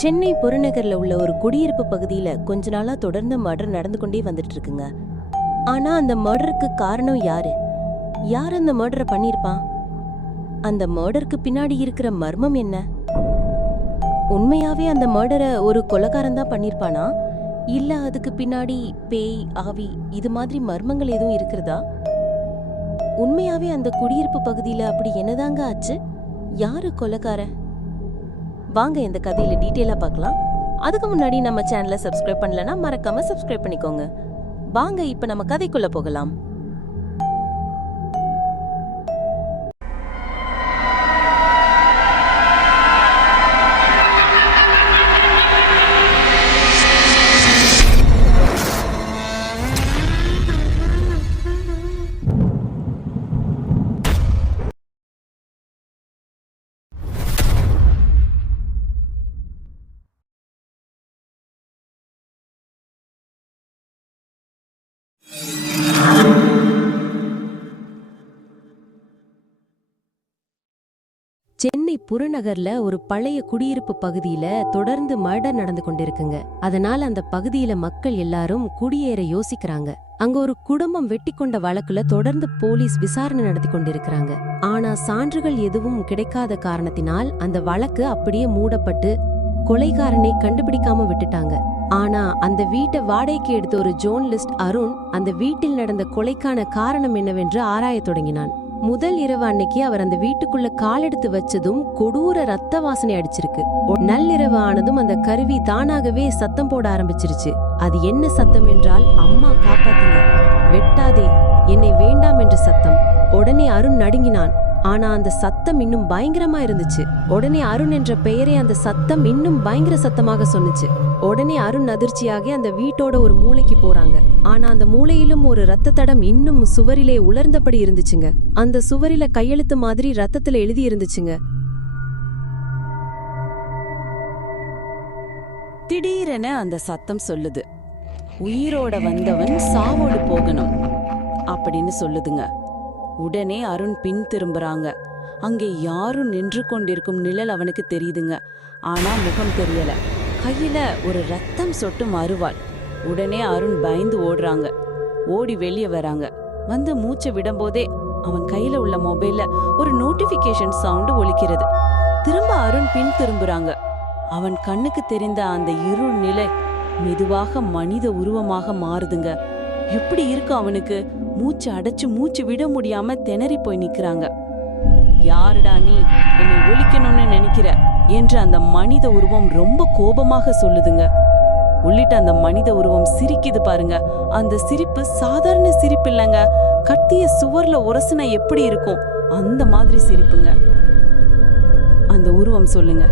சென்னை புறநகர்ல உள்ள ஒரு குடியிருப்பு பகுதியில கொஞ்ச நாளா தொடர்ந்து மர்டர் நடந்து கொண்டே வந்துட்டு இருக்குங்க. ஆனா அந்த மர்டருக்கு காரணம் யாரு? யார் அந்த மர்டரை பண்ணிருப்பான் அந்த மர்டருக்கு பின்னாடி இருக்கிற மர்மம் என்ன? உண்மையாவே அந்த மர்டரை ஒரு கொலகாரன் தான் பண்ணிருப்பானா இல்ல அதுக்கு பின்னாடி பேய் ஆவி இது மாதிரி மர்மங்கள் எதுவும் இருக்கிறதா? உண்மையாவே அந்த குடியிருப்பு பகுதியில அப்படி என்னதாங்க ஆச்சு? யாரு கொலகாரன்? வாங்க இந்த கதையில டீட்டெயிலாக பார்க்கலாம். அதுக்கு முன்னாடி நம்ம சேனலை சப்ஸ்கிரைப் பண்ணலனா மறக்காம சப்ஸ்கிரைப் பண்ணிக்கோங்க. வாங்க இப்போ நம்ம கதைக்குள்ள போகலாம். சென்னை புறநகர்ல ஒரு பழைய குடியிருப்பு பகுதியில தொடர்ந்து மர்டர் நடந்து கொண்டிருக்குங்க. அதனால அந்த பகுதியில மக்கள் எல்லாரும் குடியேற யோசிக்கிறாங்க. அங்க ஒரு குடும்பம் வெட்டி கொண்ட வழக்குல தொடர்ந்து போலீஸ் விசாரணை நடத்தி கொண்டிருக்கிறாங்க. ஆனா சான்றுகள் எதுவும் கிடைக்காத காரணத்தினால் அந்த வழக்கு அப்படியே மூடப்பட்டு கொலைகாரனை கண்டுபிடிக்காம விட்டுட்டாங்க. ஆனா அந்த வீட்டை வாடகைக்கு எடுத்த ஒரு ஜோர்னலிஸ்ட் அருண் அந்த வீட்டில் நடந்த கொலைக்கான காரணம் என்னவென்று ஆராயத் தொடங்கினான். முதல் இரவு அன்னைக்கு அவர் அந்த வீட்டுக்குள்ள காலெடுத்து வச்சதும் கொடூர ரத்த வாசனை அடிச்சிருக்கு. நள்ளிரவு ஆனதும் அந்த கருவி தானாகவே சத்தம் போட ஆரம்பிச்சிருச்சு. அது என்ன சத்தம் என்றால் அம்மா காப்பாத்துங்க. வெட்டாதே. என்னை வேண்டாம் என்ற சத்தம். உடனே அருண் நடுங்கினான். ஆனா அந்த சத்தம் இன்னும் பயங்கரமா இருந்துச்சு. உடனே அருண் என்ற பெயரை அந்த சத்தம் இன்னும் பயங்கர சத்தமாக சொன்னுச்சு. உடனே அருண் அதிர்ச்சியாகி அந்த வீட்டோட ஒரு மூலைக்கு போறாங்க. ஆனா அந்த மூலையிலும் ஒரு ரத்த தடம் இன்னும் சுவரிலே உலர்ந்தபடி இருந்துச்சுங்க. அந்த சுவரில கையெழுத்து மாதிரி ரத்தத்துல எழுதி இருந்துச்சுங்க. திடீரென அந்த சத்தம் சொல்லுது. உயிரோட வந்தவன் சாவோடு போகணும் அப்படின்னு சொல்லுதுங்க. உடனே அருண் பின் திரும்புறாங்க. அங்கே யாரும் நின்று கொண்டிருக்கும் நிழல் அவனுக்கு தெரியுதுங்க. ஆனா முகம் தெரியல. கையில ஒரு ரத்தம் சொட்டும் அருவாள் உடனே அருண் பயந்து ஓடுறாங்க. ஓடி வெளியே வராங்க. வந்து மூச்சை விடும்போதே அவன் கையில உள்ள மொபைல்ல ஒரு நோட்டிபிகேஷன் சவுண்டு ஒலிக்கிறது. திரும்ப அருண் பின் திரும்புறாங்க. அவன் கண்ணுக்கு தெரிந்த அந்த இருள் நிலை மெதுவாக மனித உருவமாக மாறுதுங்க. எப்படி இருக்கு அவனுக்கு? மூச்சு அடைச்சு மூச்சு விட முடியாம திணறி போய் நிக்கிறாங்க. யாருடா நீ? என்னை ஒழிக்கணும்னு நினைக்கிற? என்று அந்த மனித உருவம் ரொம்ப கோபமாக சொல்லுதுங்க. உள்ளிட்ட அந்த மனித உருவம் சிரிக்குது பாருங்க. அந்த சிரிப்பு சாதாரண சிரிப்பு இல்லைங்க. கத்திய சுவர்ல உரசுனா எப்படி இருக்கும்? அந்த மாதிரி சிரிப்புங்க. அந்த உருவம் சொல்லுங்க.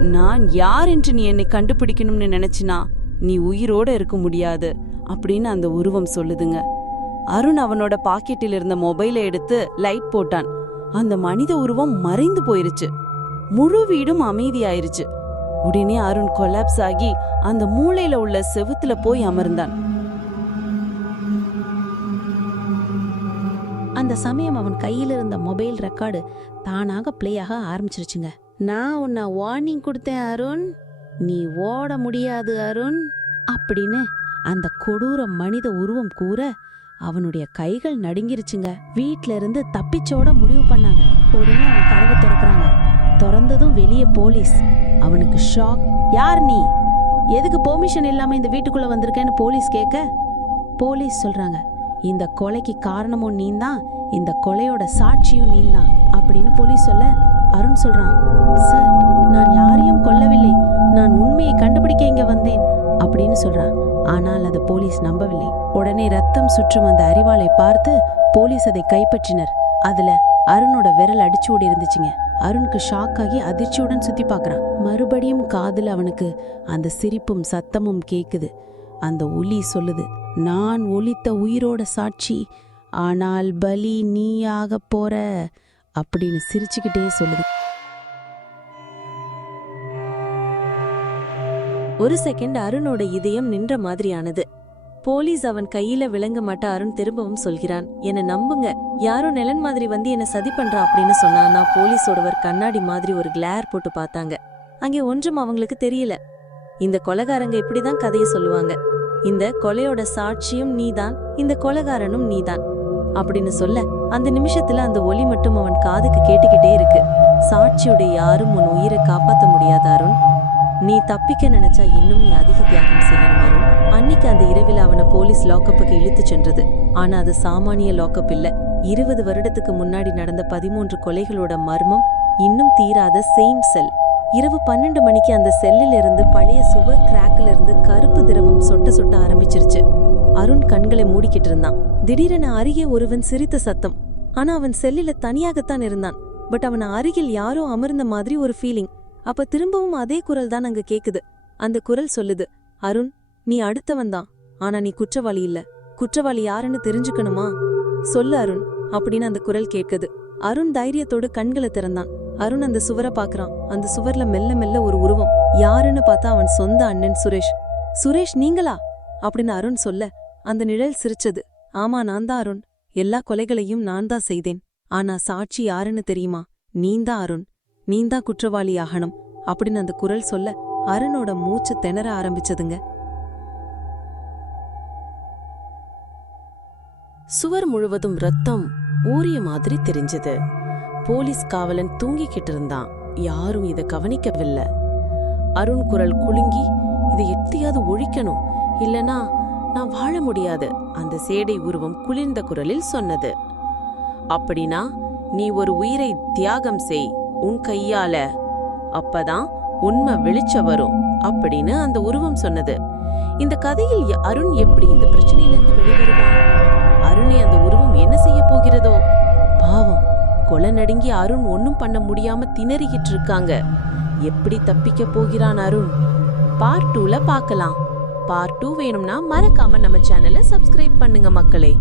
நான் யார் என்று நீ என்னை கண்டுபிடிக்கணும்னு நினைச்சினா நீ உயிரோட இருக்க முடியாது அப்படின்னு அந்த உருவம் சொல்லுதுங்க. அருண் அவனோட பாக்கெட்டில் இருந்த மொபைலை எடுத்து லைட் போட்டான். அந்த மனித உருவம் மறைந்து போயிருச்சு. முழு வீடும் அமைதியாயிருச்சு. உடனே அருண் கொலாப்ஸ் ஆகி அந்த மூளையில உள்ள செவுத்துல போய் அமர்ந்தான். அந்த சமயம் அவன் கையில் இருந்த மொபைல் ரெக்கார்டு தானாக பிளே ஆக ஆரம்பிச்சிருச்சுங்க. நான் உன்னை வார்னிங் கொடுத்தேன் அருண். நீ ஓட முடியாது அருண். அப்படின்னு அந்த கொடூர மனித உருவம் கூற அவனுடைய கைகள் நடுங்கிருச்சுங்க. வீட்ல இருந்து தப்பிச்சோட முடிவு பண்ணாங்க. உடனே அவன் கதவை திறக்கிறாங்க. திறந்ததும் வெளியே போலீஸ். அவனுக்கு ஷாக் யார் நீ? எதுக்கு பெர்மிஷன் இல்லாம இந்த வீட்டுக்குள்ள வந்திருக்கேன்னு போலீஸ் கேட்க? போலீஸ் சொல்றாங்க இந்த கொலைக்கு காரணமும் நீந்தான் இந்த கொலையோட சாட்சியும் நீந்தான் அப்படின்னு போலீஸ் சொல்ல அருண் சொல்றான் சார் நான் யாரையும் கொல்லவில்லை. நான் உண்மையை கண்டுபிடிக்க இங்க வந்தேன் அப்படின்னு சொல்றான். ஆனால் அதை போலீஸ் நம்பவில்லை. உடனே ரத்தம் சுற்றும் அந்த அறிவாளை பார்த்து போலீஸ் அதை கைப்பற்றினர். அதுல அருணோட விரல் அடிச்சு ஓடி இருந்துச்சுங்க அருணுக்கு ஷாக் ஆகி அதிர்ச்சியுடன் சுத்தி பார்க்குறான். மறுபடியும் காதில் அவனுக்கு அந்த சிரிப்பும் சத்தமும் கேட்குது அந்த ஒலி சொல்லுது நான் ஒலித்த உயிரோட சாட்சி ஆனால் பலி நீயாக போற அப்படின்னு சிரிச்சுக்கிட்டே சொல்லுது. ஒரு செகண்ட் அருணோட இதயம் நின்ற மாதிரியானது. போலீஸ் அவன் கையில விளங்க மாட்டாருன்னு அருண் திரும்பவும் சொல்கிறான். என்ன நம்புங்க. யாரோ நிலன் மாதிரி வந்து என்ன சதி பண்றா அப்படின்னு சொன்னா நான் போலீஸோடவர் கண்ணாடி மாதிரி ஒரு கிளேர் போட்டு பார்த்தாங்க. அங்கே ஒன்றும் அவங்களுக்கு தெரியல. இந்த கொலகாரங்க இப்படிதான் கதையை சொல்லுவாங்க. இந்த கொலையோட சாட்சியும் நீதான் இந்த கொலகாரனும் நீதான் அப்படின்னு சொல்ல அந்த நிமிஷத்துல அந்த ஒலி மட்டும் அவன் காதுக்கு கேட்டுக்கிட்டே இருக்கு. சாட்சியுடைய யாரும் உன் உயிரை காப்பாத்த முடியாத அருண் நீ தப்பிக்க நினைச்சா இன்னும் நீ அதிக தியாகம் செய்யணும்? அன்னைக்கு அந்த இரவில் அவனை போலீஸ் லாக்கப்புக்கு இழுத்து சென்றது. ஆனா அது சாமானிய லாக்கப் இல்ல. இருபது வருடத்துக்கு முன்னாடி நடந்த பதிமூன்று கொலைகளோட மர்மம் இன்னும் தீராத சேம் செல் இரவு பன்னெண்டு மணிக்கு அந்த செல்லில் இருந்து பழைய சுவர் கிராக்ல இருந்து கருப்பு திரவம் சொட்ட சொட்ட ஆரம்பிச்சிருச்சு. அருண் கண்களை மூடிக்கிட்டு இருந்தான். திடீரென அருகே ஒருவன் சிரித்த சத்தம். ஆனா அவன் செல்லில தனியாகத்தான் இருந்தான். பட் அவன் அருகில் யாரோ அமர்ந்த மாதிரி ஒரு ஃபீலிங் அப்ப திரும்பவும் அதே குரல் தான் அங்க கேக்குது. அந்த குரல் சொல்லுது அருண் நீ அடுத்தவன்தான் ஆனா நீ குற்றவாளி இல்ல. குற்றவாளி யாருன்னு தெரிஞ்சுக்கணுமா? சொல்லு அருண் அப்படின்னு அந்த குரல் கேட்குது. அருண் தைரியத்தோடு கண்களை திறந்தான். அருண் அந்த சுவரை பாக்குறான் அந்த சுவர்ல மெல்ல மெல்ல ஒரு உருவம். யாருன்னு பார்த்தா அவன் சொந்த அண்ணன் சுரேஷ். சுரேஷ் நீங்களா? அப்படின்னு அருண் சொல்ல அந்த நிழல் சிரிச்சது. ஆமா நான் தான் அருண். எல்லா கொலைகளையும் நான் தான் செய்தேன். ஆனா சாட்சி யாருன்னு தெரியுமா? நீந்தான் அருண். நீந்தான் குற்றவாளி ஆகணும். அப்படின்னு அந்த குரல் சொல்ல அருணோட மூச்சு திணற ஆரம்பிச்சதுங்க. சுவர் முழுவதும் ரத்தம் ஊறிய மாதிரி தெரிஞ்சது. போலீஸ் காவலன் தூங்கிக்கிட்டு இருந்தான். யாரும் இதை கவனிக்கவில்லை. அருண் குரல் குலுங்கி இதை எப்படியாவது ஒழிக்கணும். இல்லனா நான் வாழ முடியாது. அந்த சேடை உருவம் குளிர்ந்த குரலில் சொன்னது. அப்படின்னா நீ ஒரு உயிரை தியாகம் செய். உன் கையால அப்பதான் உண்மை வெளிச்ச வரும். அப்படின்னு அந்த உருவம் சொன்னது. இந்த கதையில் அருண் எப்படி இந்த பிரச்சனையிலிருந்து வெளிவருவான்? அருணை அந்த உருவம் என்ன செய்ய போகிறதோ? பாவம் கொலை நடுங்கி அருண் ஒன்னும் பண்ண முடியாம திணறிக்கிட்டு இருக்காங்க. எப்படி தப்பிக்க போகிறான் அருண்? பார்ட் டூல பார்க்கலாம். பார்ட் டூ வேணும்னா மறக்காம நம்ம சேனலை சப்ஸ்கிரைப் பண்ணுங்க மக்களே.